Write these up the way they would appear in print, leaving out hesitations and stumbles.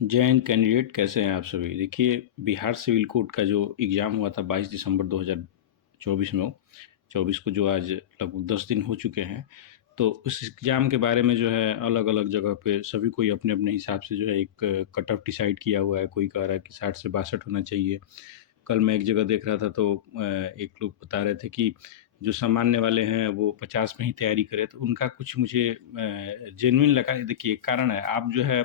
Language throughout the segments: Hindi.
जय हिंद कैंडिडेट, कैसे हैं आप सभी? देखिए, बिहार सिविल कोर्ट का जो एग्ज़ाम हुआ था 22 दिसंबर 2024 में, 24 को, जो आज लगभग 10 दिन हो चुके हैं। तो उस एग्ज़ाम के बारे में जो है अलग-अलग जगह पे सभी कोई अपने-अपने हिसाब से जो है एक कट ऑफ डिसाइड किया हुआ है। कोई कह रहा है कि 60 से 62 होना चाहिए। कल मैं एक जगह देख रहा था तो एक लोग बता रहे थे कि जो सामान्य वाले हैं वो 50 में ही तैयारी करें, तो उनका कुछ मुझे जेन्युइन लगा। देखिए, एक कारण है, आप जो है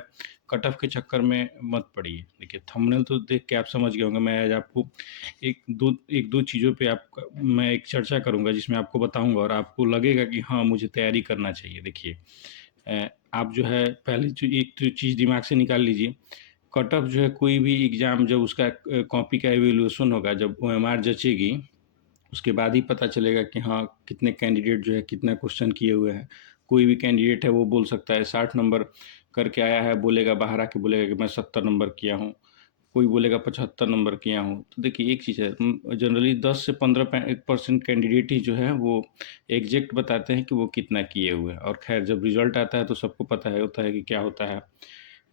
कट ऑफ के चक्कर में मत पड़िए। देखिए, थंबनेल तो देख के आप समझ गए होंगे। मैं आज आपको एक दो चीज़ों पे आपका मैं एक चर्चा करूँगा जिसमें आपको बताऊँगा और आपको लगेगा कि हाँ, मुझे तैयारी करना चाहिए। देखिए, आप जो है पहली एक तो चीज़ दिमाग से निकाल लीजिए। कट ऑफ जो है, कोई भी एग्ज़ाम जब उसका कॉपी का इवैल्यूएशन होगा, जब ओएमआर जँचेगी, उसके बाद ही पता चलेगा कि हाँ, कितने कैंडिडेट जो है कितना क्वेश्चन किए हुए हैं। कोई भी कैंडिडेट है वो बोल सकता है 60 नंबर करके आया है, बोलेगा बाहर आके बोलेगा कि मैं 70 नंबर किया हूँ। कोई बोलेगा 75 नंबर किया हूँ। तो देखिए, एक चीज़ है, जनरली 10 से 15% कैंडिडेट ही जो है वो एग्ज़ैक्ट बताते हैं कि वो कितना किए हुए हैं, और ख़ैर जब रिज़ल्ट आता है तो सबको पता है होता है कि क्या होता है।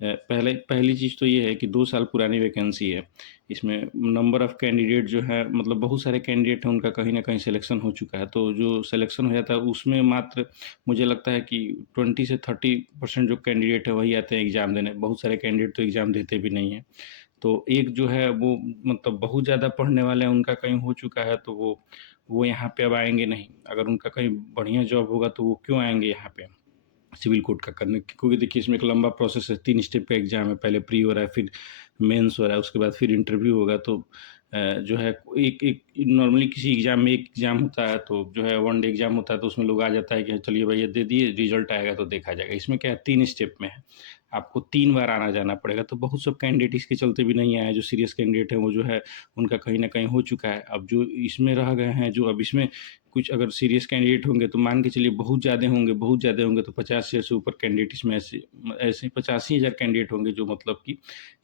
पहली चीज़ तो ये है कि 2 साल पुरानी वैकेंसी है। इसमें नंबर ऑफ़ कैंडिडेट जो है, मतलब बहुत सारे कैंडिडेट हैं, उनका कहीं न कहीं सिलेक्शन हो चुका है। तो जो सिलेक्शन हो जाता है उसमें मात्र मुझे लगता है कि 20 से 30% जो कैंडिडेट है वही आते हैं एग्ज़ाम देने। बहुत सारे कैंडिडेट तो एग्ज़ाम देते भी नहीं हैं। तो एक जो है वो, मतलब बहुत ज़्यादा पढ़ने वाले हैं, उनका कहीं हो चुका है तो वो यहाँ पे अब आएँगे नहीं। अगर उनका कहीं बढ़िया जॉब होगा तो वो क्यों आएँगे यहाँ पे सिविल कोर्ट का करने? क्योंकि देखिए, इसमें एक लंबा प्रोसेस है, 3 स्टेप का एग्ज़ाम है। पहले प्री हो रहा है, फिर मेंस हो रहा है, उसके बाद फिर इंटरव्यू होगा। तो जो है एक एक नॉर्मली किसी एग्ज़ाम में एक एग्ज़ाम होता है, तो जो है वन डे एग्ज़ाम होता है, तो उसमें लोग आ जाता है कि चलिए भई ये दे दिए, रिज़ल्ट आएगा तो देखा जाएगा। इसमें क्या है, 3 स्टेप में है। आपको 3 बार आना-जाना पड़ेगा। तो बहुत सब कैंडिडेट इसके चलते भी नहीं आए, जो सीरियस कैंडिडेट हैं वो जो है उनका कहीं न कहीं हो चुका है। अब जो इसमें रह गए हैं, जो अब इसमें कुछ अगर सीरियस कैंडिडेट होंगे तो मान के चलिए बहुत ज़्यादा होंगे, तो 50 से ऊपर कैंडिडेट इसमें ऐसे 85,000 कैंडिडेट होंगे जो मतलब कि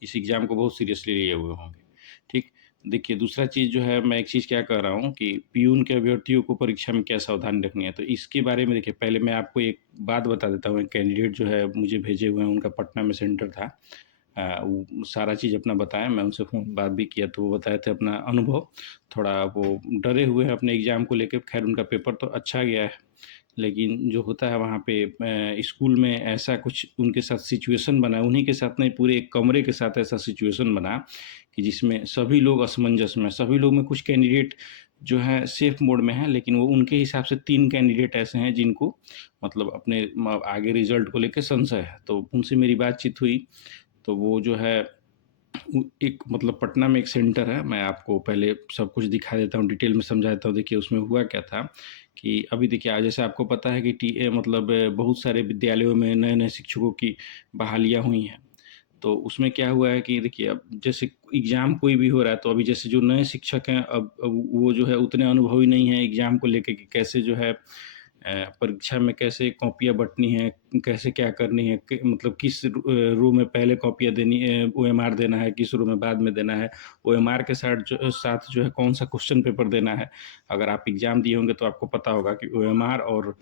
इस एग्ज़ाम को बहुत सीरियसली लिए हुए होंगे। ठीक? देखिए, दूसरा चीज़ जो है, मैं एक चीज़ क्या कह रहा हूँ कि पियून के अभ्यर्थियों को परीक्षा में क्या सावधानी रखनी है। तो इसके बारे में देखिए, पहले मैं आपको एक बात बता देता हूँ। एक कैंडिडेट जो है मुझे भेजे हुए हैं, उनका पटना में सेंटर था। वो सारा चीज़ अपना बताया, मैं उनसे फ़ोन बात भी किया तो वो बताए थे अपना अनुभव। थोड़ा वो डरे हुए हैं अपने एग्ज़ाम को लेके। ख़ैर उनका पेपर तो अच्छा गया है, लेकिन जो होता है वहाँ पे स्कूल में ऐसा कुछ उनके साथ सिचुएशन बना, उन्हीं के साथ नहीं, पूरे एक कमरे के साथ ऐसा सिचुएशन बना कि जिसमें सभी लोग असमंजस में, सभी लोग में कुछ कैंडिडेट जो है सेफ मोड में हैं, लेकिन वो उनके हिसाब से 3 कैंडिडेट ऐसे हैं जिनको मतलब अपने आगे रिजल्ट को लेके संशय है। तो उनसे मेरी बातचीत हुई, तो वो जो है एक मतलब पटना में एक सेंटर है, मैं आपको पहले सब कुछ दिखा देता हूँ, डिटेल में समझा देता हूँ। देखिए, उसमें हुआ क्या था कि अभी देखिए, आज जैसे आपको पता है कि मतलब बहुत सारे विद्यालयों में नए-नए शिक्षकों की बहालियाँ हुई हैं। तो उसमें क्या हुआ है कि देखिए, अब जैसे एग्ज़ाम कोई भी हो रहा है, तो अभी जैसे जो नए शिक्षक हैं, अब वो जो है उतने अनुभवी नहीं हैं एग्ज़ाम को लेके कि कैसे जो है परीक्षा में कैसे कॉपियाँ बँटनी है, कैसे क्या करनी है, कि मतलब किस रो में पहले कॉपियाँ देनी है, ओएमआर देना है, किस रो में बाद में देना है, ओएमआर के साथ जो है कौन-सा क्वेश्चन पेपर देना है। अगर आप एग्ज़ाम दिए होंगे तो आपको पता होगा कि ओएमआर और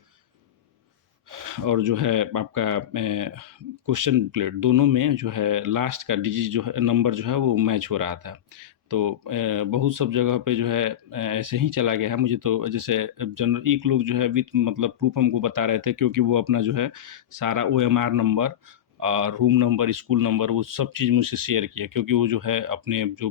जो है आपका क्वेश्चन बुकलेट, दोनों में जो है लास्ट का डिजिट जो है, नंबर जो है वो मैच हो रहा था। तो बहुत सब जगह पे जो है ऐसे ही चला गया है। मुझे तो जैसे जनरल एक लोग जो है विथ मतलब प्रूफ़ हमको बता रहे थे, क्योंकि वो अपना जो है सारा ओएमआर नंबर और रूम नंबर, स्कूल नंबर, वो सब चीज़ मुझसे शेयर किया, क्योंकि वो जो है अपने जो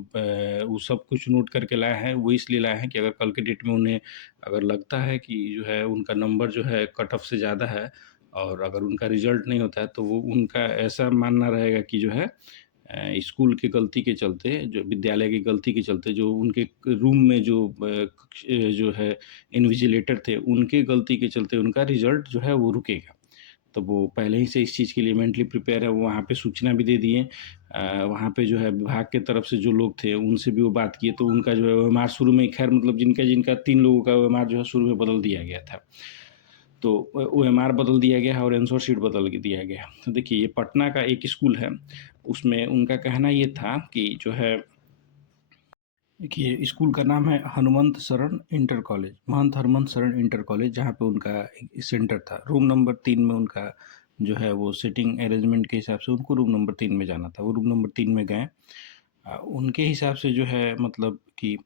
वो सब कुछ नोट करके लाए हैं। वो इसलिए लाए हैं कि अगर कल के डेट में उन्हें अगर लगता है कि जो है उनका नंबर जो है कट ऑफ से ज़्यादा है, और अगर उनका रिज़ल्ट नहीं होता है, तो वो उनका ऐसा मानना रहेगा कि जो है स्कूल की गलती के चलते, जो विद्यालय की गलती के चलते, जो उनके रूम में जो है इन्विजिलेटर थे, उनके गलती के चलते उनका रिज़ल्ट जो है वो रुकेगा। तो वो पहले ही से इस चीज़ के लिए मेंटली प्रिपेयर है, वो वहाँ पे सूचना भी दे दिए। वहाँ पे जो है विभाग के तरफ से जो लोग थे, उनसे भी वो बात किए, तो उनका जो है ओएमआर शुरू में ही, खैर मतलब जिनका 3 लोगों का ओएमआर जो है शुरू में बदल दिया गया था। तो ओएमआर बदल दिया गया है और आंसर शीट बदल के दिया गया है। तो देखिए, ये पटना का एक स्कूल है, उसमें उनका कहना ये था कि जो है, देखिए, स्कूल का नाम है हनुमंत शरण इंटर कॉलेज, महंत हनुमंत शरण इंटर कॉलेज, जहाँ पे उनका एक सेंटर था। रूम नंबर 3 में उनका जो है वो सीटिंग अरेंजमेंट के हिसाब से उनको रूम नंबर 3 में जाना था। वो रूम नंबर 3 में गए। उनके हिसाब से जो है मतलब कि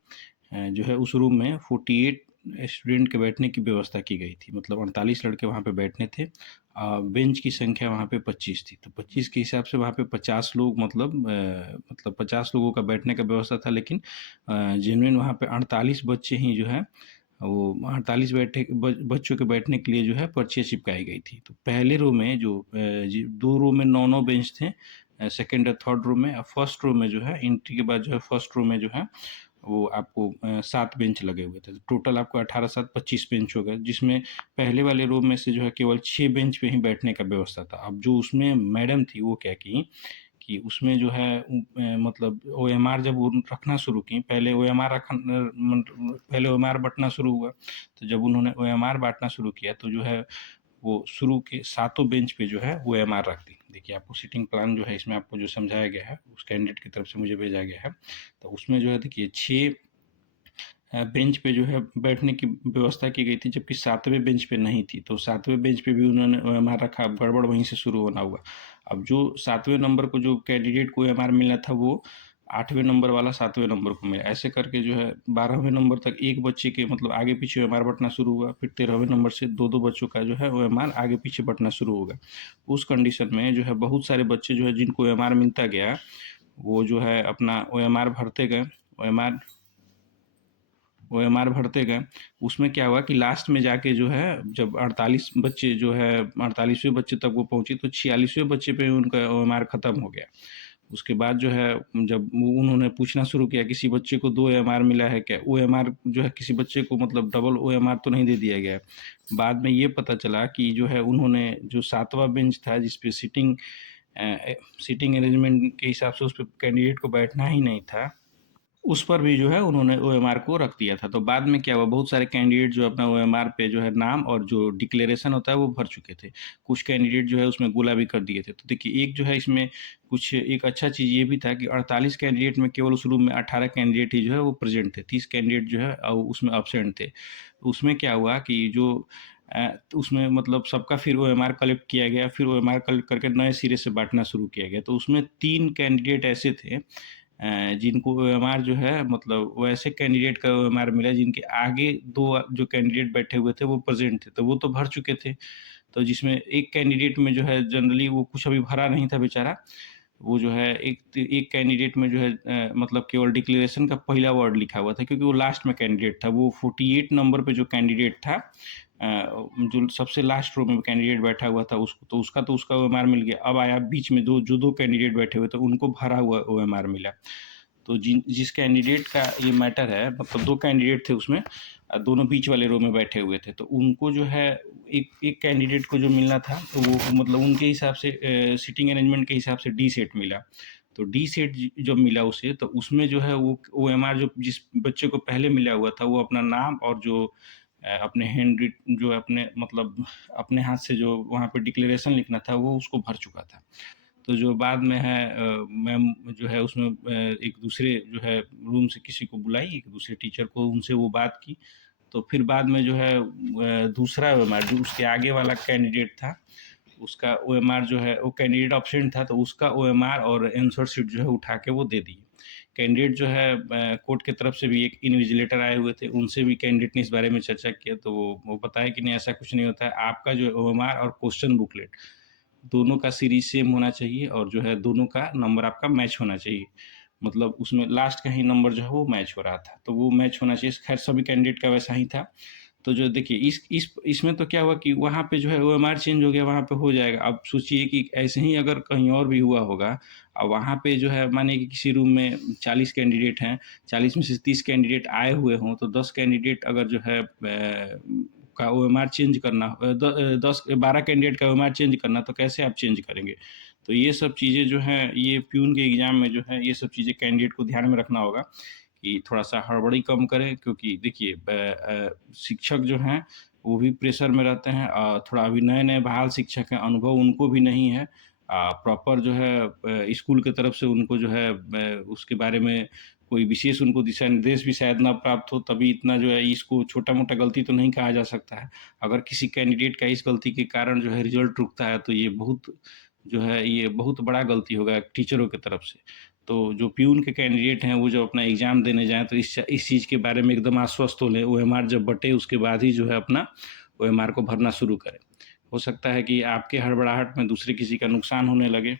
जो है उस रूम में 48 स्टूडेंट के बैठने की व्यवस्था की गई थी। मतलब 48 लड़के वहाँ पे बैठने थे। बेंच की संख्या वहाँ पे 25 थी। तो 25 के हिसाब से वहाँ पे 50 लोग मतलब 50 लोगों का बैठने का व्यवस्था था, लेकिन जेन्युइन वहाँ पे 48 बच्चे ही जो है वो 48 बच्चों के बैठने के लिए जो है पर्चियाँ चिपकाई गई थी। तो पहले रो में जो 2 रो में 9-9 बेंच थे, सेकंड और थर्ड रो में। फर्स्ट रो में जो है एंट्री के बाद जो है फर्स्ट रो में जो है वो आपको 7 बेंच लगे हुए थे। टोटल आपको 18 7 25 बेंच हो गए, जिसमें पहले वाले रो में से जो है केवल 6 बेंच पे ही बैठने का व्यवस्था था। अब जो उसमें मैडम थी वो क्या की कि उसमें जो है मतलब ओएमआर जब वो रखना शुरू की, पहले ओएमआर पहले ओएमआर बँटना शुरू हुआ। तो जब उन्होंने ओएमआर बाँटना शुरू किया तो जो है वो शुरू के सातों बेंच पे जो है ओएमआर रख दी। देखिए आपको सीटिंग प्लान जो है इसमें आपको जो समझाया गया है उस कैंडिडेट की तरफ से मुझे भेजा गया है। तो उसमें जो है देखिए 6 बेंच पे जो है बैठने की व्यवस्था की गई थी, जबकि 7वें बेंच पे नहीं थी। तो 7वें बेंच पे भी उन्होंने ओएमआर रखा। अब गड़बड़ वहीं से शुरू होना हुआ। अब जो 7वें नंबर को जो कैंडिडेट को ओएमआर मिलना था वो 8वें नंबर वाला 7वें नंबर को मिला। ऐसे करके जो है 12वें नंबर तक एक बच्चे के मतलब आगे पीछे ओएमआर बँटना शुरू हुआ। फिर 13वें नंबर से 2-2 बच्चों का जो है ओएमआर आगे पीछे बँटना शुरू हो गया। उस कंडीशन में जो है बहुत सारे बच्चे जो है जिनको ओएमआर मिलता गया, वो जो है अपना ओएमआर भरते गए। ओएमआर भरते गए। उसमें क्या हुआ कि लास्ट में जाके जो है जब 48 बच्चे जो है 48वें बच्चे तक वो पहुंची तो 46वें बच्चे पे उनका ओएमआर ख़त्म हो गया। उसके बाद जो है जब उन्होंने पूछना शुरू किया किसी बच्चे को 2 ओएमआर मिला है क्या? ओएमआर जो है किसी बच्चे को मतलब डबल ओएमआर तो नहीं दे दिया गया है। बाद में ये पता चला कि जो है उन्होंने जो 7वां बेंच था जिस पे सीटिंग अरेंजमेंट के हिसाब से उस पे कैंडिडेट को बैठना ही नहीं था, उस पर भी जो है उन्होंने ओएमआर को रख दिया था। तो बाद में क्या हुआ, बहुत सारे कैंडिडेट जो अपना ओएमआर पे जो है नाम और जो डिक्लेरेशन होता है वो भर चुके थे। कुछ कैंडिडेट जो है उसमें गोला भी कर दिए थे। तो देखिए एक जो है इसमें कुछ एक अच्छा चीज़ ये भी था कि 48 कैंडिडेट में केवल उस रूम में 18 कैंडिडेट ही जो है वो प्रेजेंट थे। 30 कैंडिडेट जो है उसमें एब्सेंट थे। तो उसमें क्या हुआ कि जो तो उसमें मतलब सबका फिर ओएमआर कलेक्ट किया गया। फिर ओएमआर कलेक्ट करके नए सिरे से बांटना शुरू किया गया। तो उसमें 3 कैंडिडेट ऐसे थे जिनको ओएमआर जो है मतलब वो ऐसे कैंडिडेट का ओएमआर मिला जिनके आगे 2 जो कैंडिडेट बैठे हुए थे वो प्रेज़ेंट थे, तो वो तो भर चुके थे। तो जिसमें एक कैंडिडेट में जो है जनरली वो कुछ अभी भरा नहीं था बेचारा। वो जो है एक कैंडिडेट में जो है मतलब केवल डिक्लेरेशन का पहला वर्ड लिखा हुआ था क्योंकि वो लास्ट में कैंडिडेट था। वो 48 नंबर पे जो कैंडिडेट था जो सबसे लास्ट रो में कैंडिडेट बैठा हुआ था उसका ओएमआर मिल गया। अब आया बीच में 2 कैंडिडेट बैठे हुए थे उनको भरा हुआ ओएमआर मिला। तो जिस कैंडिडेट का ये मैटर है मतलब 2 कैंडिडेट थे उसमें, दोनों बीच वाले रो में बैठे हुए थे। तो उनको जो है एक एक कैंडिडेट को जो मिलना था तो वो मतलब उनके हिसाब से सीटिंग अरेंजमेंट के हिसाब से डी सेट मिला। तो डी सेट जब मिला उसे तो उसमें जो है वो ओएमआर जो जिस बच्चे को पहले मिला हुआ था वो अपना नाम और जो अपने हैंड रिट जो अपने मतलब अपने हाथ से जो वहाँ पे डिक्लेरेशन लिखना था वो उसको भर चुका था। तो जो बाद में है मैम जो है उसमें एक दूसरे जो है रूम से किसी को बुलाई, एक दूसरे टीचर को, उनसे वो बात की। तो फिर बाद में जो है दूसरा ओएमआर जो उसके आगे वाला कैंडिडेट था, उसका ओएमआर जो है वो कैंडिडेट एब्सेंट था तो उसका ओएमआर और आंसर शीट जो है उठा के वो दे दिए। कैंडिडेट जो है कोर्ट की तरफ से भी एक इन्विजिलेटर आए हुए थे, उनसे भी कैंडिडेट ने इस बारे में चर्चा किया तो वो बताया कि नहीं ऐसा कुछ नहीं होता है। आपका जो ओएमआर और क्वेश्चन बुकलेट दोनों का सीरीज सेम होना चाहिए और जो है दोनों का नंबर आपका मैच होना चाहिए। मतलब उसमें लास्ट का ही नंबर जो है वो मैच हो रहा था, तो वो मैच होना चाहिए। खैर सभी कैंडिडेट का वैसा ही था। तो जो देखिए इसमें तो क्या हुआ कि वहाँ पे जो है ओएमआर चेंज हो गया, वहाँ पे हो जाएगा। अब सोचिए कि ऐसे ही अगर कहीं और भी हुआ होगा और वहाँ पे जो है मानिए कि किसी रूम में 40 कैंडिडेट हैं, 40 में से 30 कैंडिडेट आए हुए हों तो 10 कैंडिडेट अगर जो है का ओएमआर चेंज करना 10-12 कैंडिडेट का ओएमआर चेंज करना तो कैसे आप चेंज करेंगे? तो ये सब चीज़ें जो हैं ये प्यून के एग्ज़ाम में जो है ये सब चीज़ें कैंडिडेट को ध्यान में रखना होगा कि थोड़ा-सा हड़बड़ी कम करें क्योंकि देखिए शिक्षक जो हैं वो भी प्रेशर में रहते हैं। थोड़ा अभी नए-नए बहाल शिक्षक हैं, अनुभव उनको भी नहीं है। प्रॉपर जो है स्कूल की तरफ से उनको जो है उसके बारे में कोई विशेष उनको दिशा निर्देश भी शायद ना प्राप्त हो, तभी इतना जो है इसको छोटा-मोटा गलती तो नहीं कहा जा सकता है। अगर किसी कैंडिडेट का इस गलती के कारण जो है रिज़ल्ट रुकता है, तो ये बहुत बड़ा गलती होगा टीचरों की तरफ से। तो जो प्यून के कैंडिडेट हैं, वो जब अपना एग्ज़ाम देने जाएँ तो इस चीज़ के बारे में एकदम आश्वस्त हो लें, ओएमआर जब बँटे उसके बाद ही जो है अपना ओएमआर को भरना शुरू करें। हो सकता है कि आपके हड़बड़ाहट में दूसरे किसी का नुकसान होने लगे।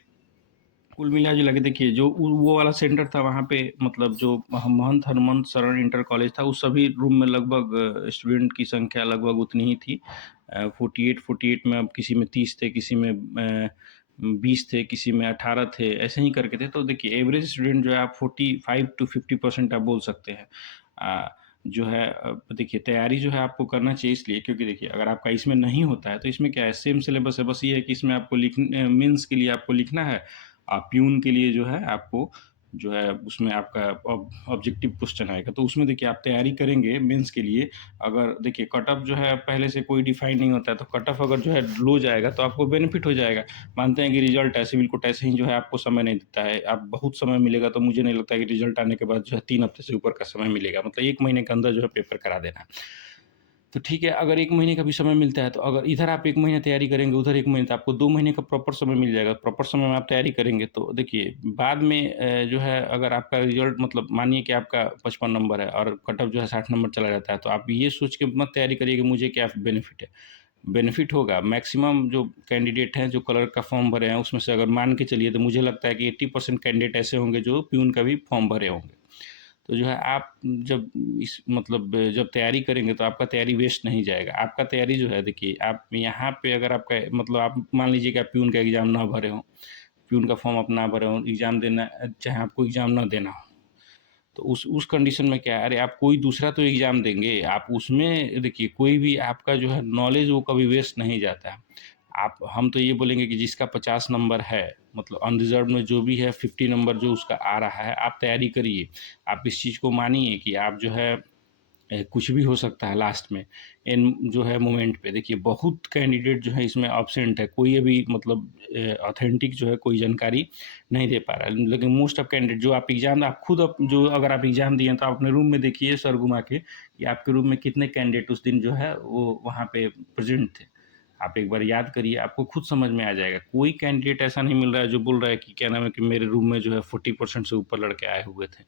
कुल मिला-जुला के देखिए, जो वो वाला सेंटर था वहाँ पे, मतलब जो महंत हनुमंत शरण इंटर कॉलेज था, उस सभी रूम में लगभग स्टूडेंट की संख्या लगभग उतनी ही थी। 48 में, अब किसी में 30 थे, किसी में 20 थे, किसी में 18 थे, ऐसे ही करके थे। तो देखिए एवरेज स्टूडेंट जो है आप 45 टू 50% आप बोल सकते हैं। जो है देखिए तैयारी जो है आपको करना चाहिए इसलिए, क्योंकि देखिए अगर आपका इसमें नहीं होता है तो इसमें क्या है, सेम सिलेबस है, बस ये है कि इसमें आपको मेंस के लिए आपको लिखना है। प्यून के लिए जो है आपको जो है उसमें आपका ऑब्जेक्टिव क्वेश्चन आएगा, तो उसमें देखिए आप तैयारी करेंगे मेंस के लिए। अगर देखिए कट ऑफ जो है पहले से कोई डिफाइन नहीं होता है, तो कट ऑफ अगर जो है लो जाएगा तो आपको बेनिफिट हो जाएगा। मानते हैं कि रिजल्ट है, सिविल कोटा ऐसे ही जो है आपको समय नहीं देता है, आप बहुत समय मिलेगा, तो मुझे नहीं लगता है कि रिजल्ट आने के बाद जो है 3 हफ्ते से ऊपर का समय मिलेगा, मतलब 1 महीने के अंदर जो है पेपर करा देना। तो ठीक है, अगर 1 महीने का भी समय मिलता है, तो अगर इधर आप 1 महीने तैयारी करेंगे, उधर 1 महीने, तो आपको 2 महीने का प्रॉपर समय मिल जाएगा। प्रॉपर समय में आप तैयारी करेंगे, तो देखिए बाद में जो है अगर आपका रिज़ल्ट, मतलब मानिए कि आपका 55 नंबर है और कट ऑफ जो है 60 नंबर चला जाता है, तो आप ये सोच के मत तैयारी करिए कि मुझे क्या बेनिफिट है। बेनिफिट होगा, मैक्सिमम जो कैंडिडेट हैं, जो क्लर्क का फॉर्म भरे हैं, उसमें से अगर मान के चलिए, तो मुझे लगता है कि 80% कैंडिडेट ऐसे होंगे जो प्यून का भी फॉर्म भरे होंगे। तो जो है आप जब इस मतलब जब तैयारी करेंगे, तो आपका तैयारी वेस्ट नहीं जाएगा। आपका तैयारी जो है देखिए, आप यहाँ पे अगर आपका मतलब आप मान लीजिए कि आप प्यून का एग्ज़ाम ना भरे हों, प्यून का फॉर्म आप ना भरे हों, एग्ज़ाम देना चाहे आपको एग्ज़ाम ना देना हो, तो उस कंडीशन में क्या है, अरे आप कोई दूसरा तो एग्ज़ाम देंगे, आप उसमें देखिए कोई भी आपका जो है नॉलेज वो कभी वेस्ट नहीं जाता है। आप हम तो ये बोलेंगे कि जिसका 50 नंबर है, मतलब अनरिज़र्व में जो भी है 50 नंबर जो उसका आ रहा है, आप तैयारी करिए। आप इस चीज़ को मानिए कि आप जो है कुछ भी हो सकता है लास्ट में, इन जो है मोमेंट पे। देखिए बहुत कैंडिडेट जो है इसमें एब्सेंट है, कोई अभी मतलब ऑथेंटिक जो है कोई जानकारी नहीं दे पा रहा है, लेकिन मोस्ट ऑफ कैंडिडेट जो आप एग्ज़ाम, आप खुद जो अगर आप एग्ज़ाम दिए हैं, तो आप अपने रूम में देखिए सर घुमा के कि आपके रूम में कितने कैंडिडेट उस दिन जो है वो वहाँ पे प्रेजेंट थे। आप एक बार याद करिए, आपको खुद समझ में आ जाएगा। कोई कैंडिडेट ऐसा नहीं मिल रहा है जो बोल रहा है कि क्या नाम है, कि मेरे रूम में जो है 40% से ऊपर लड़के आए हुए थे।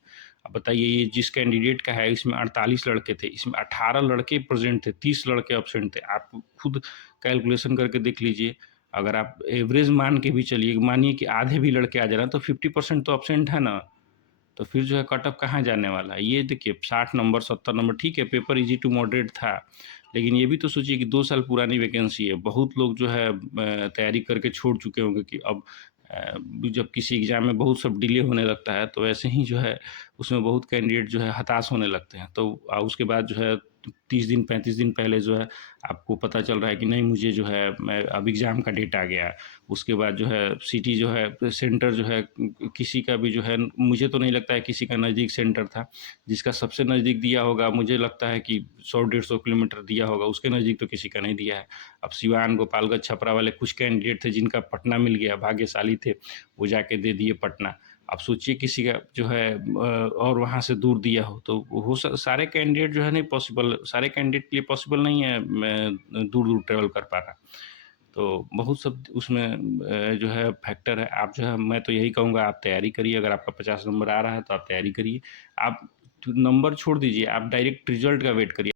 अब बताइए, ये जिस कैंडिडेट का है इसमें 48 लड़के थे, इसमें 18 लड़के प्रेजेंट थे, 30 लड़के एब्सेंट थे। आप खुद कैलकुलेशन करके देख लीजिए। अगर आप एवरेज मान के भी चलिए, मानिए कि आधे भी लड़के आ जा रहे हैं, तो 50% तो एब्सेंट है ना। तो फिर जो है कट ऑफ कहाँ जाने वाला है। ये देखिए 60 नंबर 70 नंबर, ठीक है पेपर इजी टू मॉडरेट था, लेकिन ये भी तो सोचिए कि 2 साल पुरानी वैकेंसी है। बहुत लोग जो है तैयारी करके छोड़ चुके होंगे कि अब जब किसी एग्ज़ाम में बहुत सब डिले होने लगता है, तो ऐसे ही जो है उसमें बहुत कैंडिडेट जो है हताश होने लगते हैं। तो उसके बाद जो है 30 दिन 35 दिन पहले जो है आपको पता चल रहा है कि नहीं, मुझे जो है मैं अब एग्ज़ाम का डेट आ गया है। उसके बाद जो है सिटी जो है सेंटर जो है किसी का भी जो है, मुझे तो नहीं लगता है किसी का नज़दीक सेंटर था। जिसका सबसे नज़दीक दिया होगा, मुझे लगता है कि 100-150 किलोमीटर दिया होगा, उसके नज़दीक तो किसी का नहीं दिया है। अब सिवान, गोपालगंज, छपरा वाले कुछ कैंडिडेट थे जिनका पटना मिल गया, भाग्यशाली थे, वो जाके दे दिए पटना। अब सोचिए किसी का जो है और वहाँ से दूर दिया हो, तो वो सारे कैंडिडेट जो है नहीं पॉसिबल, सारे कैंडिडेट के लिए पॉसिबल नहीं है दूर-दूर ट्रैवल कर पाना। तो बहुत सब उसमें जो है फैक्टर है। आप जो है, मैं तो यही कहूँगा, आप तैयारी करिए। अगर आपका 50 नंबर आ रहा है तो आप तैयारी करिए। आप नंबर छोड़ दीजिए, आप डायरेक्ट रिजल्ट का वेट करिए।